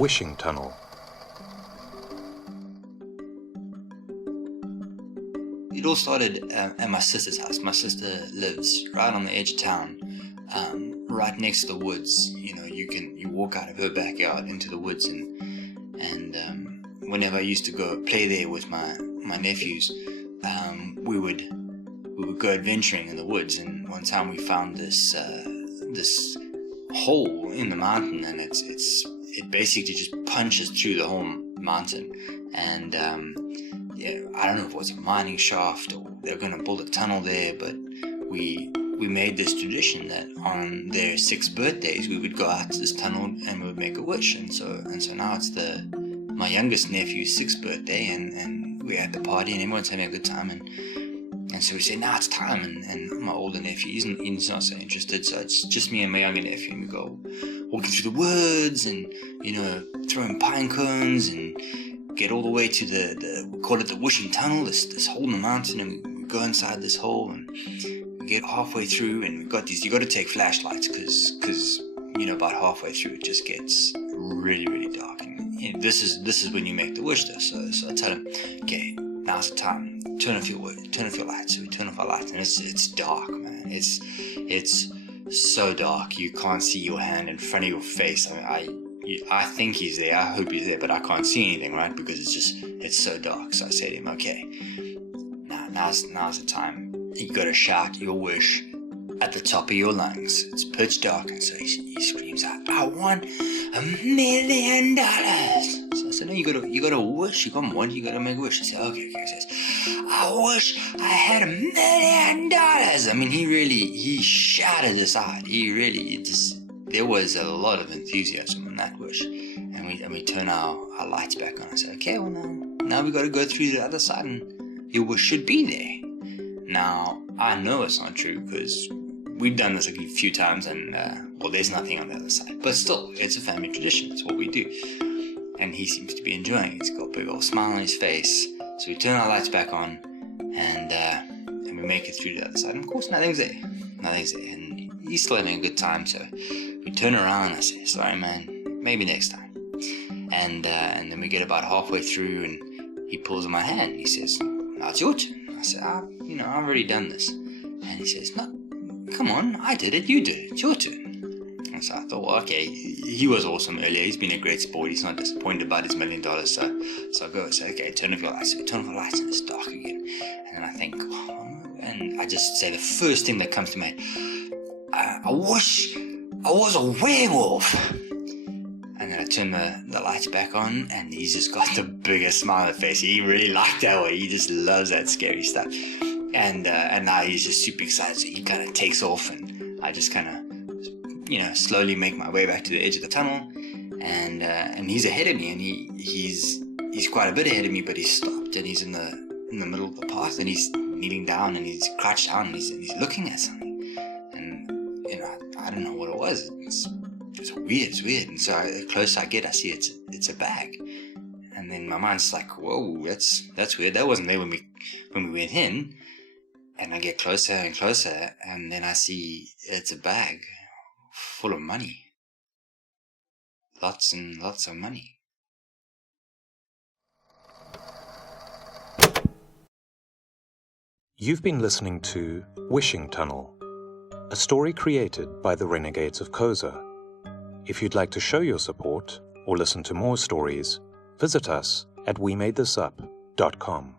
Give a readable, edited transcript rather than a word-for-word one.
wishing tunnel. It all started at my sister's house. My sister lives right on the edge of town, right next to the woods. You know, you walk out of her backyard into the woods, and whenever I used to go play there with my nephews, we would go adventuring in the woods. And one time we found this hole in the mountain, and it basically just punches through the whole mountain. And I don't know if it was a mining shaft or they're going to build a tunnel there, but we made this tradition that on their 6th birthdays we would go out to this tunnel and we would make a wish. And so now it's my youngest nephew's 6th birthday, and we're at the party and everyone's having a good time, and so we say, now it's time, and my older nephew, he's not so interested, so it's just me and my younger nephew, and we go walking through the woods and, you know, throwing pine cones and get all the way to we call it the wishing tunnel, this hole in the mountain, and we go inside this hole and we get halfway through, and you got to take flashlights because you know, about halfway through it just gets really, really dark, and you know, this is when you make the wish though. So I tell him, okay, now's the time, turn off your lights. So we turn off our lights, and it's dark, man. It's so dark you can't see your hand in front of your face. I mean, I think he's there, I hope he's there, but I can't see anything, right? Because it's so dark. So I say to him, okay, now's the time. You gotta shout your wish at the top of your lungs. It's pitch dark, and so he screams out, I want $1 million. So I said, no, you gotta wish. You got one, you gotta make a wish. I said, okay. He says, I wish I had $1 million. I mean, he shouted this out. There was a lot of enthusiasm in that wish, and we turn our lights back on. I said, okay, well now we got to go through the other side, and your wish should be there. Now I know it's not true because we've done this a few times, and there's nothing on the other side. But still, it's a family tradition. It's what we do, and he seems to be enjoying it. He's got a big old smile on his face. So we turn our lights back on, and we make it through the other side. And of course, nothing's there, and he's still having a good time. So we turn around and I say, sorry man, maybe next time. And then we get about halfway through, and he pulls on my hand. He says, now it's your turn. I said, I've already done this. And he says, no, come on, I did it, you did it, it's your turn. And so I thought, well, okay, he was awesome earlier. He's been a great sport. He's not disappointed about his $1 million. So I go and say, okay, turn off your lights. So we turn off the lights, and it's dark again. And then I think, and I just say the first thing that comes to me, I wish I was a werewolf. And then I turn the lights back on, and he's just got the biggest smile on his face. He really liked that way. He just loves that scary stuff. And now he's just super excited. So he kind of takes off, and I just kind of, slowly make my way back to the edge of the tunnel. And he's ahead of me, and he's quite a bit ahead of me, but he's stopped, and he's in the middle of the path, and he's kneeling down, and he's crouched down, and he's looking at something. I don't know what it was. It's weird. And so the closer I get, I see it's a bag. And then my mind's like, whoa, that's weird. That wasn't there when we went in. And I get closer and closer, and then I see it's a bag full of money. Lots and lots of money. You've been listening to Wishing Tunnel, a story created by the Renegades of Koza. If you'd like to show your support or listen to more stories, visit us at wemadethisup.com.